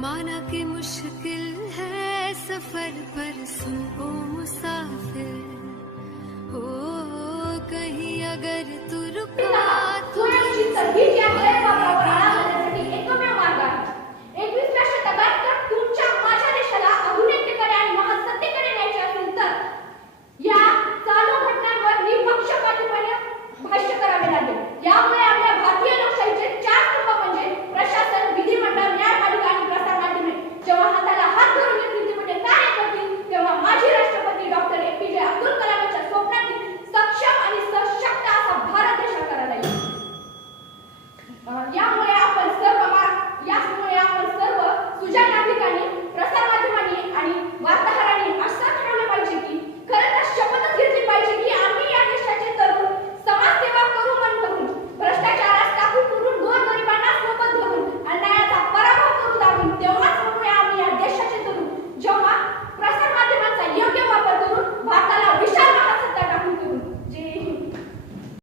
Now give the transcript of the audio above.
माना कि मुश्किल है सफर पर सुन ओ मुसाफिर हो, कहीं अगर तू रुका तो